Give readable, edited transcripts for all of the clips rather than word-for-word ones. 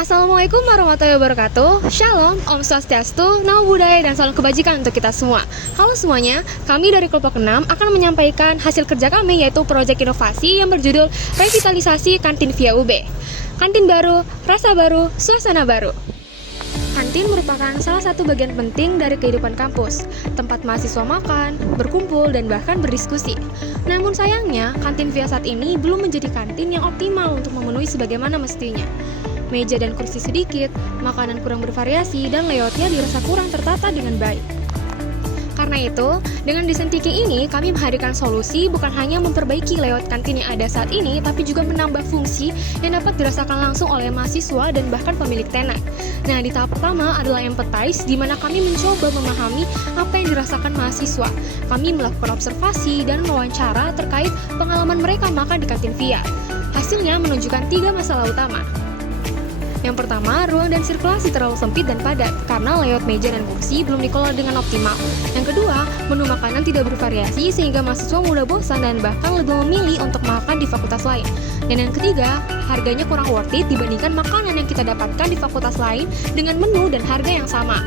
Assalamualaikum warahmatullahi wabarakatuh. Shalom, Om Swastiastu, Namo Buddhaya, dan salam kebajikan untuk kita semua. Halo semuanya, kami dari kelompok 6 akan menyampaikan hasil kerja kami, yaitu proyek inovasi yang berjudul Revitalisasi Kantin via UB. Kantin baru, rasa baru, suasana baru. Kantin merupakan salah satu bagian penting dari kehidupan kampus, tempat mahasiswa makan, berkumpul, dan bahkan berdiskusi. Namun sayangnya, kantin via saat ini belum menjadi kantin yang optimal untuk memenuhi sebagaimana mestinya. Meja dan kursi sedikit, makanan kurang bervariasi, dan layoutnya dirasa kurang tertata dengan baik. Karena itu, dengan desain thinking ini, kami menghadirkan solusi bukan hanya memperbaiki layout kantin yang ada saat ini, tapi juga menambah fungsi yang dapat dirasakan langsung oleh mahasiswa dan bahkan pemilik tenan. Nah, di tahap pertama adalah empathize, di mana kami mencoba memahami apa yang dirasakan mahasiswa. Kami melakukan observasi dan wawancara terkait pengalaman mereka makan di kantin via. Hasilnya menunjukkan 3 masalah utama. Yang pertama, ruang dan sirkulasi terlalu sempit dan padat karena layout meja dan kursi belum dikelola dengan optimal. Yang kedua, menu makanan tidak bervariasi sehingga mahasiswa mudah bosan dan bahkan lebih memilih untuk makan di fakultas lain. Dan yang ketiga, harganya kurang worth it dibandingkan makanan yang kita dapatkan di fakultas lain dengan menu dan harga yang sama.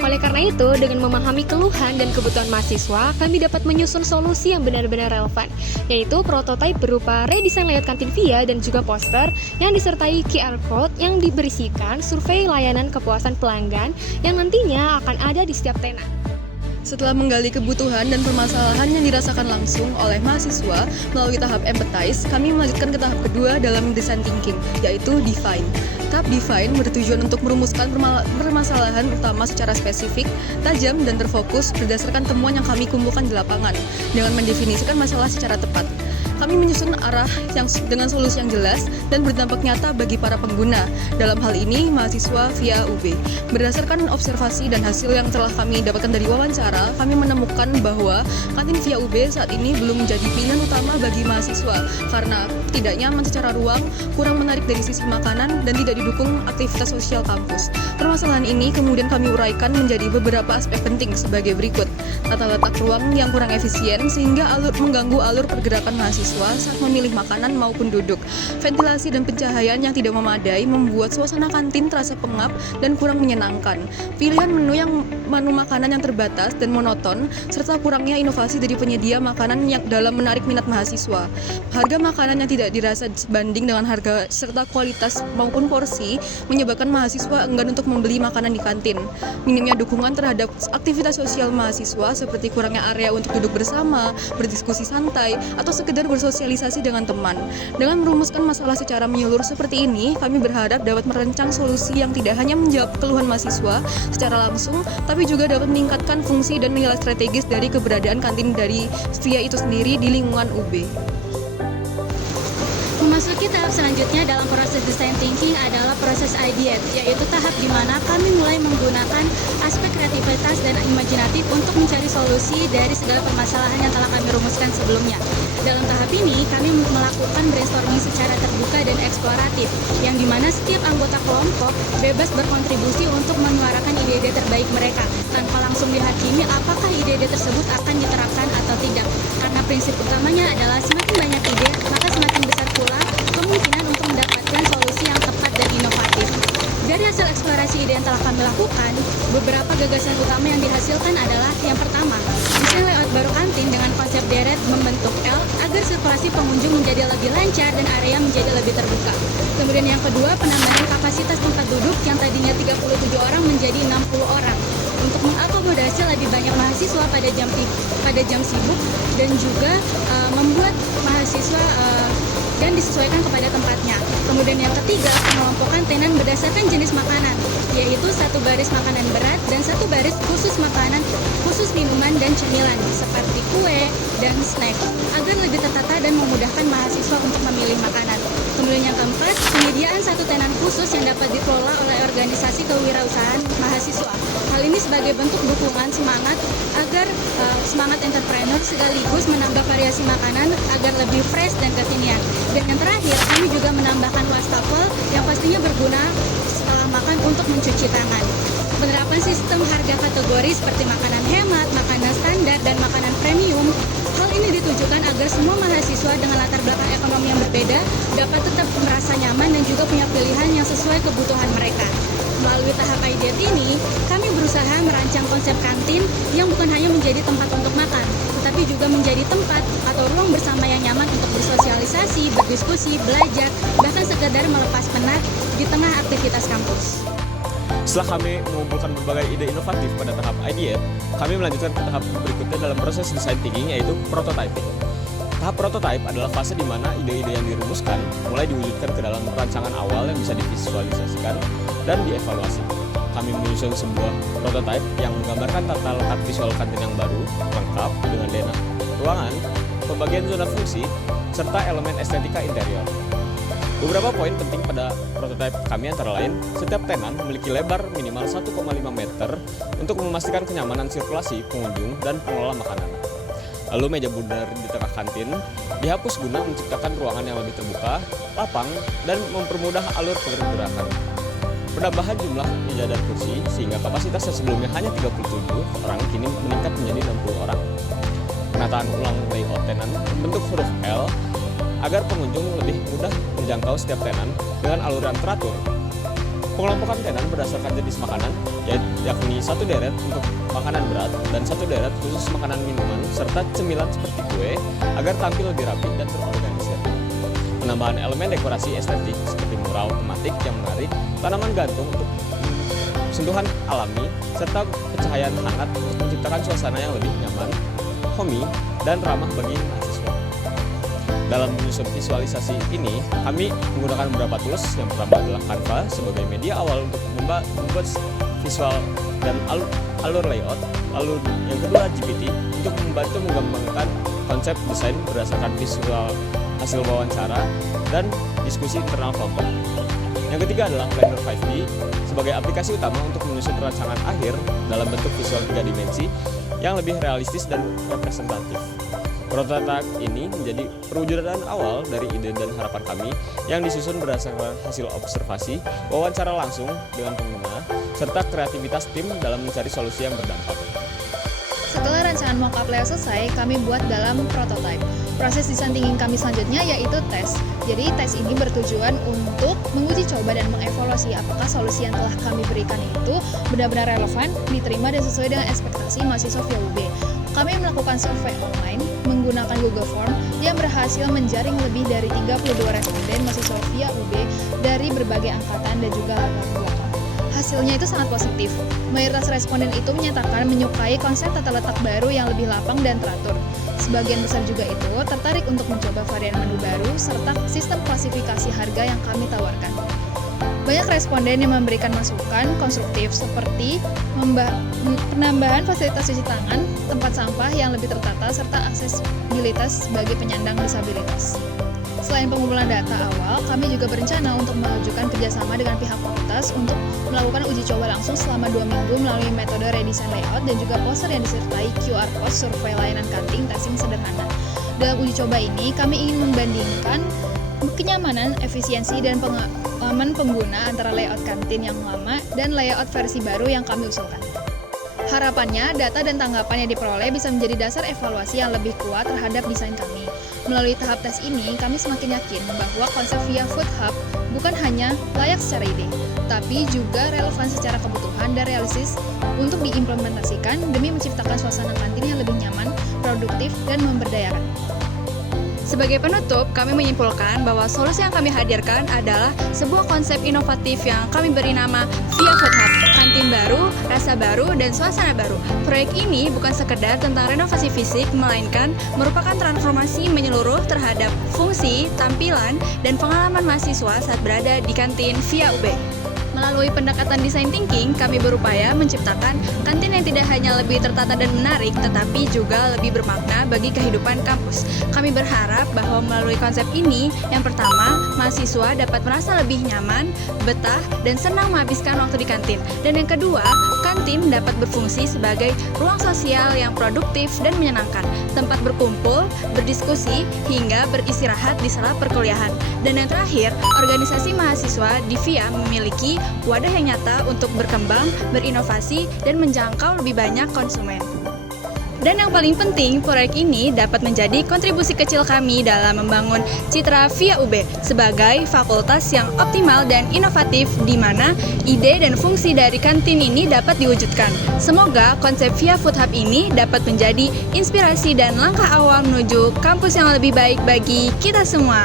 Oleh karena itu, dengan memahami keluhan dan kebutuhan mahasiswa, kami dapat menyusun solusi yang benar-benar relevan, yaitu prototipe berupa redesign layout kantin via dan juga poster yang disertai QR code yang diberisikan survei layanan kepuasan pelanggan yang nantinya akan ada di setiap tenan. Setelah menggali kebutuhan dan permasalahan yang dirasakan langsung oleh mahasiswa melalui tahap empathize, kami melanjutkan ke tahap kedua dalam design thinking, yaitu define. Tahap define bertujuan untuk merumuskan permasalahan utama secara spesifik, tajam, dan terfokus berdasarkan temuan yang kami kumpulkan di lapangan, dengan mendefinisikan masalah secara tepat. Kami menyusun arah yang dengan solusi yang jelas dan berdampak nyata bagi para pengguna, dalam hal ini mahasiswa via UB. Berdasarkan observasi dan hasil yang telah kami dapatkan dari wawancara, kami menemukan bahwa kantin via UB saat ini belum menjadi pilihan utama bagi mahasiswa karena tidak nyaman secara ruang, kurang menarik dari sisi makanan, dan tidak didukung aktivitas sosial kampus. Permasalahan ini kemudian kami uraikan menjadi beberapa aspek penting sebagai berikut. Tata letak ruang yang kurang efisien sehingga mengganggu alur pergerakan mahasiswa saat memilih makanan maupun duduk. Ventilasi dan pencahayaan yang tidak memadai membuat suasana kantin terasa pengap dan kurang menyenangkan. Pilihan menu makanan yang terbatas dan monoton, serta kurangnya inovasi dari penyedia makanan yang dalam menarik minat mahasiswa. Harga makanan yang tidak dirasa sebanding dengan harga serta kualitas maupun porsi menyebabkan mahasiswa enggan untuk membeli makanan di kantin. Minimnya dukungan terhadap aktivitas sosial mahasiswa seperti kurangnya area untuk duduk bersama, berdiskusi santai, atau sekedar bersosialisasi dengan teman. Dengan merumuskan masalah secara menyeluruh seperti ini, kami berharap dapat merancang solusi yang tidak hanya menjawab keluhan mahasiswa secara langsung, tapi juga dapat meningkatkan fungsi dan nilai strategis dari keberadaan kantin dari via itu sendiri di lingkungan UB. Memasuki tahap selanjutnya dalam proses design thinking adalah proses ideate, yaitu tahap di mana kami mulai menggunakan aspek kreativitas dan imajinatif untuk mencari solusi dari segala permasalahan yang telah kami rumuskan sebelumnya. Dalam tahap ini, kami melakukan brainstorming secara terbuka dan eksploratif, yang dimana setiap anggota kelompok bebas berkontribusi untuk menyuarakan ide-ide terbaik mereka, tanpa langsung dihakimi apakah ide-ide tersebut akan diterapkan atau tidak. Karena prinsip utamanya adalah semakin banyak ide, maka semakin besar pula kemungkinan untuk mendapatkan solusi yang tepat dan inovatif. Dari hasil eksplorasi ide yang telah kami lakukan, beberapa gagasan utama yang dihasilkan adalah yang pertama, desain layout baru kantin dengan konsep deret membentuk L agar sirkulasi pengunjung menjadi lebih lancar dan area menjadi lebih terbuka. Kemudian yang kedua, penambahan kapasitas tempat duduk yang tadinya 37 orang menjadi 60 orang untuk mengakomodasi lebih banyak mahasiswa pada jam sibuk dan juga membuat mahasiswa dan disesuaikan kepada tempatnya. Kemudian yang ketiga, pengelompokan tenan berdasarkan jenis makanan, yaitu satu baris makanan berat dan satu baris khusus makanan, khusus minuman dan cemilan seperti kue dan snack, agar lebih tertata dan memudahkan mahasiswa untuk memilih makanan. Kemudian yang keempat, penyediaan satu tenan khusus yang dapat dikelola oleh organisasi kewirausahaan mahasiswa. Hal ini sebagai bentuk dukungan semangat agar semangat entrepreneur sekaligus menambah variasi makanan agar lebih fresh dan kekinian. Dan yang terakhir, kami juga menambahkan wastafel yang pastinya berguna setelah makan untuk mencuci tangan. Penerapan sistem harga kategori seperti makanan hemat, makanan standar, dan makanan premium. Hal Hal ini ditujukan agar semua mahasiswa dengan latar belakang ekonomi yang berbeda dapat tetap merasa nyaman dan juga punya pilihan yang sesuai kebutuhan mereka. Melalui tahap IDF ini, kami berusaha merancang konsep kantin yang bukan hanya menjadi tempat untuk makan, tetapi juga menjadi tempat atau ruang bersama yang nyaman untuk bersosialisasi, berdiskusi, belajar, bahkan sekedar melepas penat di tengah aktivitas kampus. Setelah kami mengumpulkan berbagai ide inovatif pada tahap IDF, kami melanjutkan ke tahap berikutnya dalam proses design thinking, yaitu prototyping. Tahap prototype adalah fase di mana ide-ide yang dirumuskan mulai diwujudkan ke dalam rancangan awal yang bisa divisualisasikan dan dievaluasi. Kami menyusun sebuah prototype yang menggambarkan tata letak visual kantin yang baru, lengkap dengan denah ruangan, pembagian zona fungsi, serta elemen estetika interior. Beberapa poin penting pada prototipe kami antara lain, setiap tenan memiliki lebar minimal 1,5 meter untuk memastikan kenyamanan sirkulasi pengunjung dan pengelola makanan. Lalu meja bundar di tengah kantin dihapus guna menciptakan ruangan yang lebih terbuka, lapang, dan mempermudah alur pergerakan. Penambahan jumlah meja dan kursi sehingga kapasitas yang sebelumnya hanya 37 orang kini meningkat menjadi 60 orang. Penataan ulang layout tenan bentuk huruf L agar pengunjung lebih mudah menjangkau setiap tenan dengan alur yang teratur. Pengelompokan tenan berdasarkan jenis makanan, yakni satu deret untuk makanan berat dan satu deret khusus makanan minuman, serta cemilan seperti kue agar tampil lebih rapi dan terorganisir. Penambahan elemen dekorasi estetik seperti mural tematik yang menarik, tanaman gantung untuk sentuhan alami, serta pencahayaan hangat untuk menciptakan suasana yang lebih nyaman, homey, dan ramah bagi mahasiswa. Dalam menyusun visualisasi ini, kami menggunakan beberapa tools. Yang pertama adalah Canva sebagai media awal untuk membuat visual dan alur layout. Lalu yang kedua GPT untuk membantu mengembangkan konsep desain berdasarkan visual hasil wawancara dan diskusi internal kelompok. Yang ketiga adalah Blender 5D sebagai aplikasi utama untuk menyusun rancangan akhir dalam bentuk visual 3 dimensi yang lebih realistis dan representatif. Prototipe ini menjadi perwujudan awal dari ide dan harapan kami yang disusun berdasarkan hasil observasi, wawancara langsung dengan pengguna, serta kreativitas tim dalam mencari solusi yang berdampak. Setelah rancangan mockup layout selesai, kami buat dalam prototype. Proses desain thinking kami selanjutnya yaitu tes. Jadi tes ini bertujuan untuk menguji coba dan mengevaluasi apakah solusi yang telah kami berikan itu benar-benar relevan, diterima dan sesuai dengan ekspektasi mahasiswa via UB. Kami melakukan survei online menggunakan Google Form yang berhasil menjaring lebih dari 32 responden mahasiswa via UB dari berbagai angkatan dan juga latar belakang. Hasilnya itu sangat positif. Mayoritas responden itu menyatakan menyukai konsep tata letak baru yang lebih lapang dan teratur. Sebagian besar juga itu tertarik untuk mencoba varian menu baru serta sistem klasifikasi harga yang kami tawarkan. Banyak responden yang memberikan masukan konstruktif seperti penambahan fasilitas cuci tangan, tempat sampah yang lebih tertata, serta aksesibilitas bagi penyandang disabilitas. Selain pengumpulan data awal, kami juga berencana untuk mengajukan kerjasama dengan pihak fakultas untuk melakukan uji coba langsung selama 2 minggu melalui metode redesign layout dan juga poster yang disertai QR code survei layanan kantin testing sederhana. Dalam uji coba ini, kami ingin membandingkan kenyamanan, efisiensi, dan pengalaman pengguna antara layout kantin yang lama dan layout versi baru yang kami usulkan. Harapannya, data dan tanggapan yang diperoleh bisa menjadi dasar evaluasi yang lebih kuat terhadap desain kami. Melalui tahap tes ini, kami semakin yakin bahwa konsep via Food Hub bukan hanya layak secara ide, tapi juga relevan secara kebutuhan dan realistis untuk diimplementasikan demi menciptakan suasana kantin yang lebih nyaman, produktif, dan memberdayakan. Sebagai penutup, kami menyimpulkan bahwa solusi yang kami hadirkan adalah sebuah konsep inovatif yang kami beri nama Via Food Hub, kantin baru, rasa baru, dan suasana baru. Proyek ini bukan sekedar tentang renovasi fisik, melainkan merupakan transformasi menyeluruh terhadap fungsi, tampilan, dan pengalaman mahasiswa saat berada di kantin Via UB. Melalui pendekatan design thinking, kami berupaya menciptakan kantin yang tidak hanya lebih tertata dan menarik, tetapi juga lebih bermakna bagi kehidupan kampus. Kami berharap bahwa melalui konsep ini, yang pertama, mahasiswa dapat merasa lebih nyaman, betah, dan senang menghabiskan waktu di kantin. Dan yang kedua, kantin dapat berfungsi sebagai ruang sosial yang produktif dan menyenangkan, tempat berkumpul, berdiskusi, hingga beristirahat di sela perkuliahan. Dan yang terakhir, organisasi mahasiswa di VIA memiliki wadah yang nyata untuk berkembang, berinovasi, dan menjangkau lebih banyak konsumen. Dan yang paling penting, proyek ini dapat menjadi kontribusi kecil kami dalam membangun citra Via UB sebagai fakultas yang optimal dan inovatif di mana ide dan fungsi dari kantin ini dapat diwujudkan. Semoga konsep Via Food Hub ini dapat menjadi inspirasi dan langkah awal menuju kampus yang lebih baik bagi kita semua.